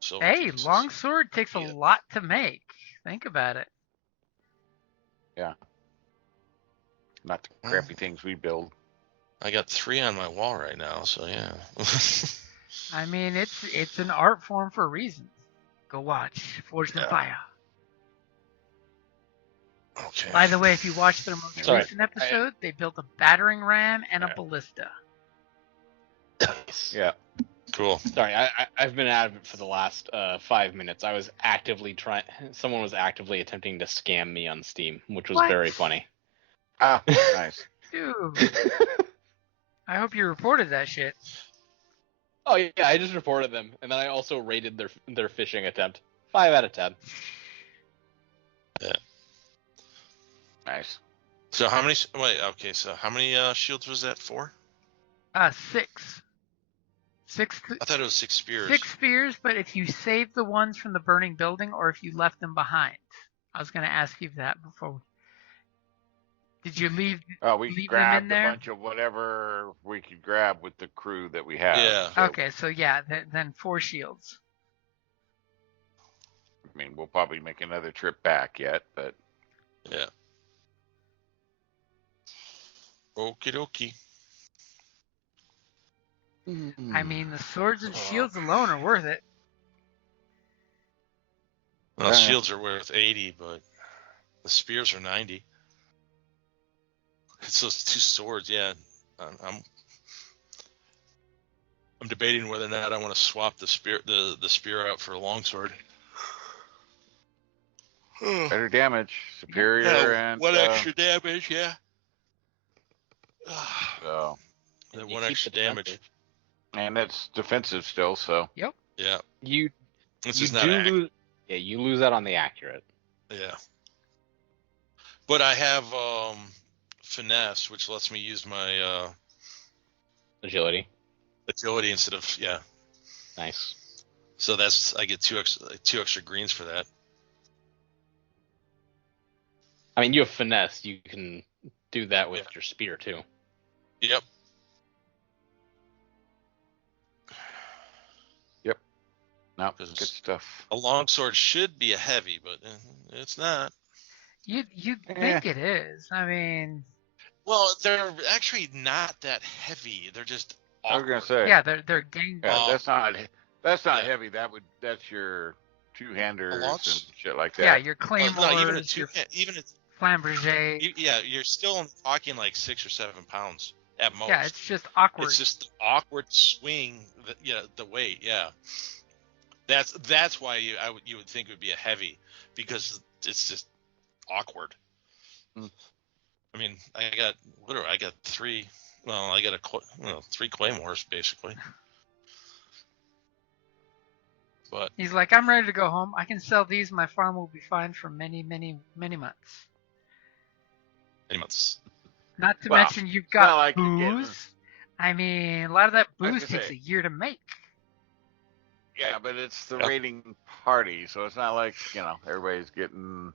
So Hey, longsword takes a lot to make. Think about it. Yeah. Not the crappy things we build. I got 3 on my wall right now, so yeah. I mean, it's an art form for a reason. Go watch Forged in Fire. Okay. By the way, if you watch their most recent episode, they built a battering ram and a ballista. Nice. Yeah. Cool. Sorry, I've been out of it for the last 5 minutes. I was actively someone was actively attempting to scam me on Steam, which was very funny. Ah, nice. Dude. I hope you reported that shit. Oh yeah, I just reported them, and then I also rated their phishing attempt. 5 out of 10. Yeah. Nice. So how many? Wait. Okay. So how many shields was that for? 6. 6. I thought it was 6 spears. 6 spears, but if you saved the ones from the burning building or if you left them behind. I was going to ask you that before. Did you leave We leave them in grabbed a there? bunch of whatever we could grab with the crew that we have. Yeah. So, Okay, so yeah, then 4 shields. I mean, we'll probably make another trip back yet, but Yeah. Okie dokie. I mean, the swords and shields alone are worth it. Well, shields are worth 80, but the spears are 90. It's those 2 swords, yeah. I'm debating whether or not I want to swap the spear out for a longsword. better damage, superior, and one extra damage, yeah. So, That You one keep extra the damage. defensive. and it's defensive still. So, Yeah. You This you is not do lose. Yeah, you lose out on the accurate. Yeah. But I have finesse, which lets me use my Agility. agility instead of Nice. So I get two extra greens for that. I mean, you have finesse. You can do that with your spear too. Yep. no, Because good stuff. a longsword should be a heavy, but it's not. You'd think it is. I mean, Well, they're actually not that heavy. They're just I was awkward. gonna say, yeah, they're gang. yeah, that's not Yeah. heavy. That's your two-handers launch? and shit like that. Yeah, your Well, claymores, no, even your even a, flamberge. you're still talking like 6 or 7 pounds at most. Yeah, it's just awkward. It's just the awkward swing. The weight. Yeah, that's why you would think it would be a heavy, because it's just awkward. Mm. I mean, I got 3. Well, I got 3 claymores basically. But He's like, I'm ready to go home. I can sell these. My farm will be fine for many, many, many months. many months. Not to Well, mention you've not got like you're getting- booze. I mean, a lot of that I was booze gonna takes say. a year to make. Yeah, but it's the Yeah. raiding party, so it's not like everybody's getting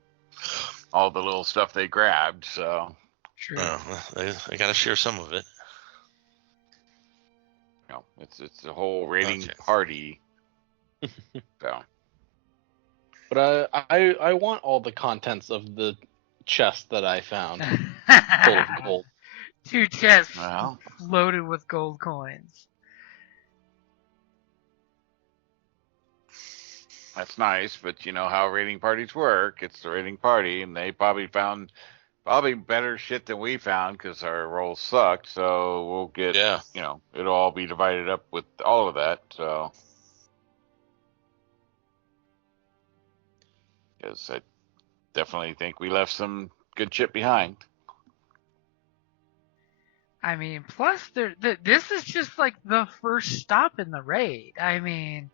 all the little stuff they grabbed. So True. I got to share some of it. it's a whole raiding Okay. party. So But I want all the contents of the chest that I found full of gold. 2 chests well, loaded with gold coins. that's nice, but you know how raiding parties work. It's the raiding party, and they probably found better shit than we found because our rolls sucked. So we'll get it'll all be divided up with all of that. So because I definitely think we left some good shit behind. I mean, plus this is just like the first stop in the raid. I mean,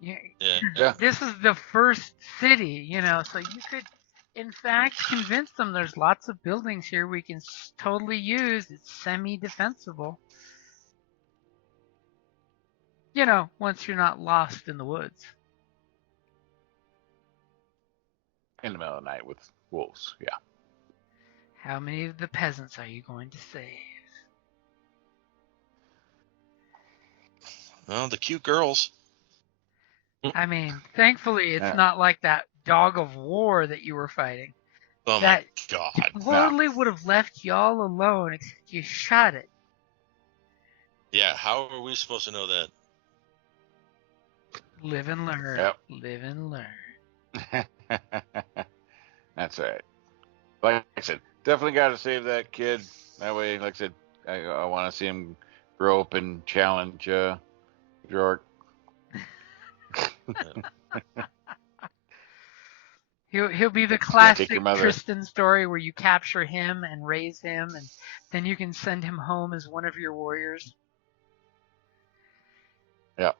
Yeah. this is the first city, so you could, in fact, convince them there's lots of buildings here we can totally use. It's semi-defensible. Once you're not lost in the woods. In the middle of the night with wolves, yeah. How many of the peasants are you going to save? Well, the cute girls. I mean, thankfully, it's not like that dog of war that you were fighting. Oh That my god. totally would have left y'all alone, except you shot it. Yeah, how are we supposed to know that? Live and learn. Yep. Live and learn. That's right. Like I said, definitely got to save that kid. That way, like I said, I want to see him grow up and challenge York. He'll be the take classic your mother. Tristan story where you capture him and raise him, and then you can send him home as one of your warriors. Yeah.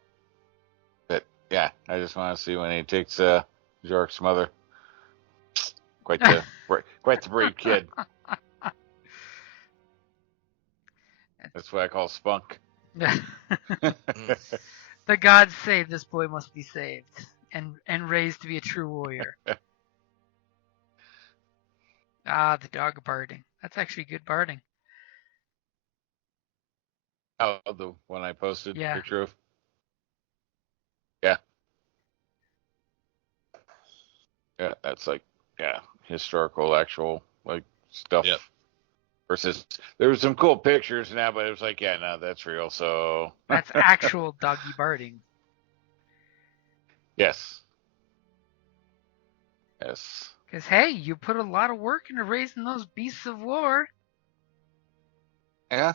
But yeah, I just want to see when he takes York's mother. Quite the brave kid. That's what I call spunk. The gods say this boy must be saved and raised to be a true warrior. Ah, the dog barding. That's actually good barding. Oh, the one I posted Yeah. picture of. Yeah. Yeah, that's like historical actual like stuff. Yep. Versus there was some cool pictures now, but it was like, no, that's real. So That's actual doggy barding. yes. Because, hey, you put a lot of work into raising those beasts of war. Yeah.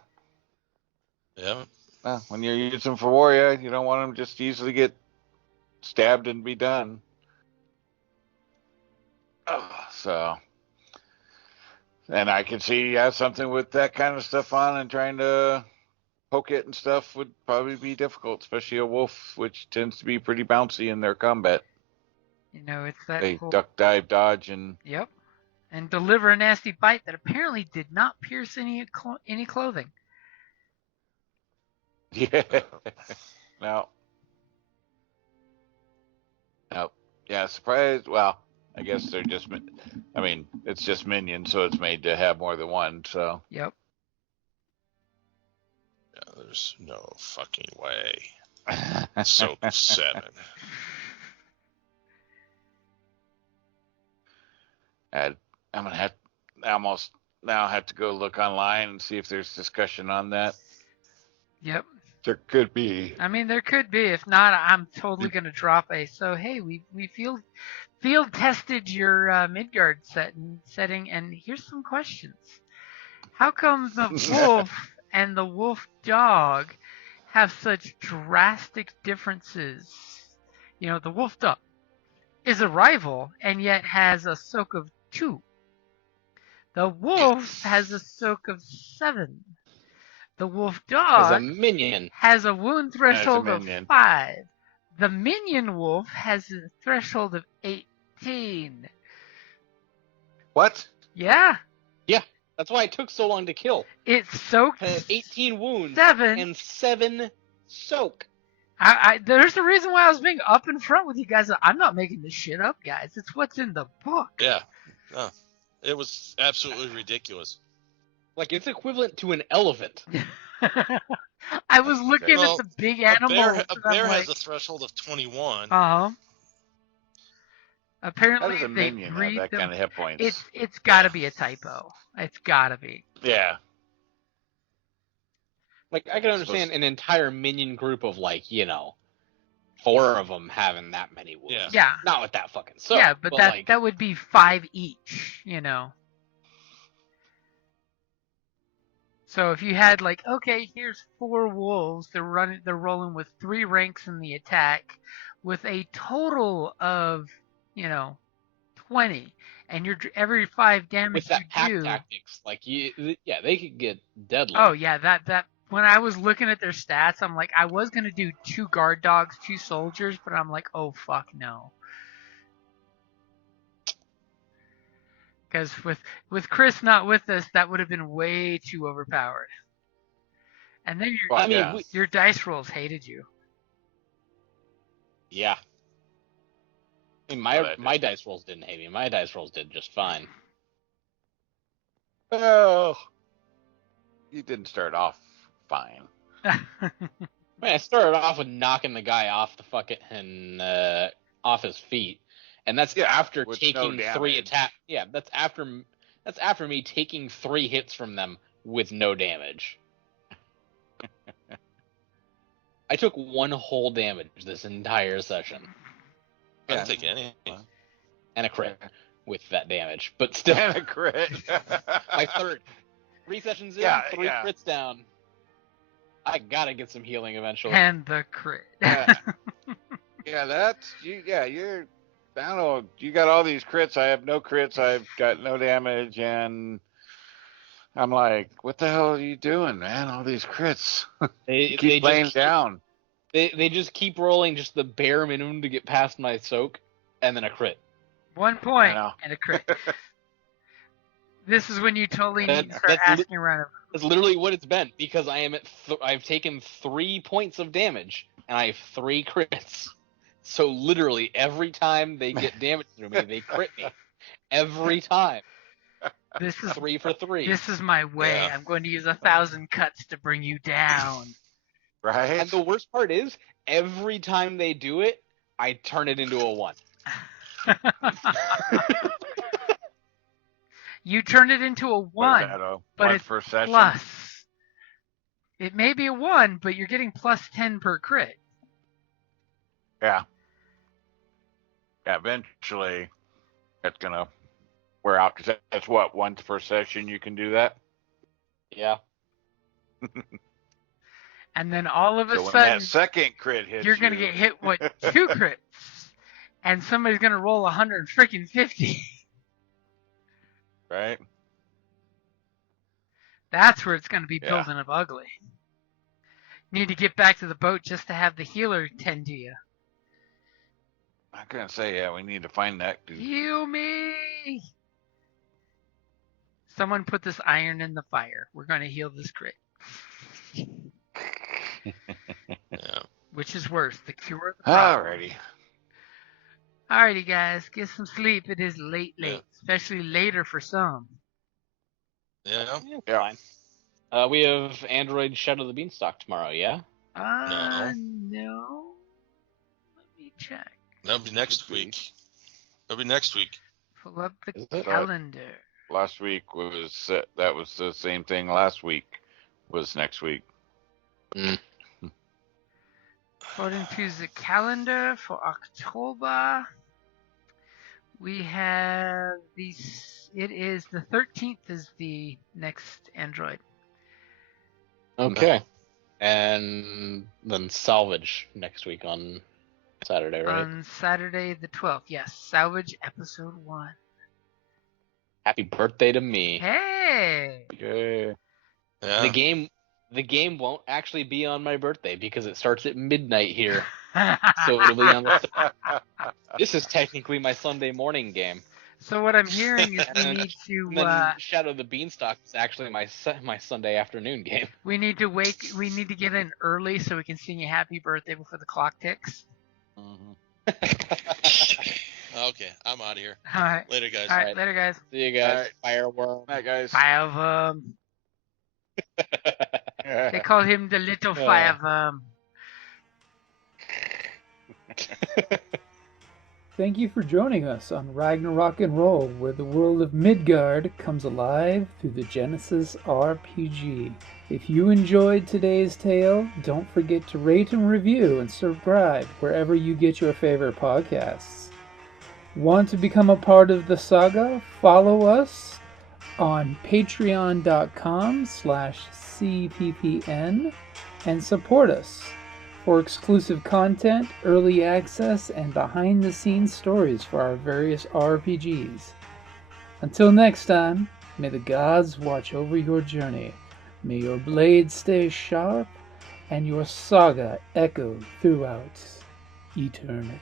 Yeah. Well, when you use them for war, you don't want them just easily get stabbed and be done. So, and I can see something with that kind of stuff on and trying to poke it and stuff would probably be difficult, especially a wolf, which tends to be pretty bouncy in their combat. You know, it's that They whole... duck, dive, dodge, and... Yep. And deliver a nasty bite that apparently did not pierce any clothing. Yeah. No. Yeah, surprised. Well, I guess they're just... I mean, it's just minions, so it's made to have more than one, so... Yep. Yeah, there's no fucking way. Soak 7. I'm gonna have almost now have to go look online and see if there's discussion on that. Yep. There could be. I mean, there could be. If not, I'm totally gonna drop a. So hey, we field tested your Midgard setting, and here's some questions. How come the wolf and the wolf dog have such drastic differences? You know, the wolf dog is a rival and yet has a soak of 2. The wolf has a soak of 7. The wolf dog As a minion. has a wound threshold of minion. 5. The minion wolf has a threshold of 18. What? Yeah. That's why it took so long to kill. It soaked 18 wounds 7. and 7 soak. There's a reason why I was being up in front with you guys. I'm not making this shit up, guys. It's what's in the book. Yeah. It was absolutely ridiculous. Like, it's equivalent to an elephant. I was looking Well, at the big animals. A bear has a threshold of 21. Uh-huh. How Apparently, does a they minion have breed that them. kind of hit points? It's got to be a typo. It's got to be. Yeah. Like, I can understand an entire minion group of, 4 of them having that many wounds. Yeah. Not with that fucking soak. Yeah, but that would be 5 each, you know. So if you had okay, here's 4 wolves, they're rolling with 3 ranks in the attack, with a total of 20, and every 5 damage with that you pack do. tactics, they could get deadly. Oh yeah, that when I was looking at their stats, I'm like, I was gonna do 2 guard dogs, 2 soldiers, but I'm like, oh fuck no. Because with Chris not with us, that would have been way too overpowered. And then your dice rolls hated you. Yeah. I mean, my dice rolls didn't hate me. My dice rolls did just fine. Oh, you didn't start off fine. I mean, I started off with knocking the guy off the fucking off his feet, and that's after taking 3 attacks. Yeah, that's after me taking 3 hits from them with no damage. I took 1 whole damage this entire session. I didn't take any. And a crit with that damage, but still. And a crit. My third. 3 sessions in, 3 crits down. I gotta get some healing eventually. And the crit. Yeah, that's you. Yeah, you're. I don't know. You got all these crits. I have no crits. I've got no damage, and I'm like, what the hell are you doing, man? All these crits. They keep laying down. They just keep rolling just the bare minimum to get past my soak, and then a crit. 1 point and a crit. This is when you totally need to start asking around. That's literally what it's been, because I am at I've taken 3 points of damage, and I have 3 crits. So literally every time they get damage through me, they crit me. Every time. This is 3 for 3. This is my way. Yeah. I'm going to use 1,000 cuts to bring you down. Right? And the worst part is, every time they do it, I turn it into a 1. You turn it into a What is 1, that, but one it's per session? plus. It may be a 1, but you're getting plus 10 per crit. Yeah. Yeah, eventually it's going to wear out. Because that's what, once per session you can do that? Yeah. And then all of a So when sudden, that second crit hits you're going to get hit with 2 crits. And somebody's going to roll 150. Right? That's where it's going to be Yeah. building up ugly. You need to get back to the boat just to have the healer tend to you. I'm going to say, yeah, we need to find that dude. Heal me! Someone put this iron in the fire. We're going to heal this crit. Yeah. Which is worse, the cure or the problem? Alrighty. Alrighty, guys, get some sleep. It is late, Yeah. especially later for some. Yeah. Yeah. Fine. We have Android Shadow the Beanstalk tomorrow, yeah? No. Let me check. That'll be next week. That'll be next week. Pull up the Is it? calendar. Last week was, that was the same thing last week was next week. According to the calendar for October, we have these. It is the 13th is the next Android. Okay. And then Salvage next week on Saturday, right? On Saturday the 12th, yes. Salvage episode 1. Happy birthday to me. Hey! Yeah. Yeah. The game won't actually be on my birthday because it starts at midnight here. So it'll be on the... This is technically my Sunday morning game. So what I'm hearing is we And need to And then Shadow the Beanstalk is actually my Sunday afternoon game. we need to get in early so we can sing you happy birthday before the clock ticks. Okay, I'm out of here. All right. Later, guys. All right, later, guys. See you guys. All right. Fireworm. Night, guys. Fireworm. They call him the little fireworm. Thank you for joining us on Ragnarok and Roll, where the world of Midgard comes alive through the Genesys RPG. If you enjoyed today's tale, don't forget to rate and review and subscribe wherever you get your favorite podcasts. Want to become a part of the saga? Follow us on patreon.com/cppn and support us for exclusive content, early access, and behind-the-scenes stories for our various RPGs. Until next time, may the gods watch over your journey. May your blade stay sharp and your saga echo throughout eternity.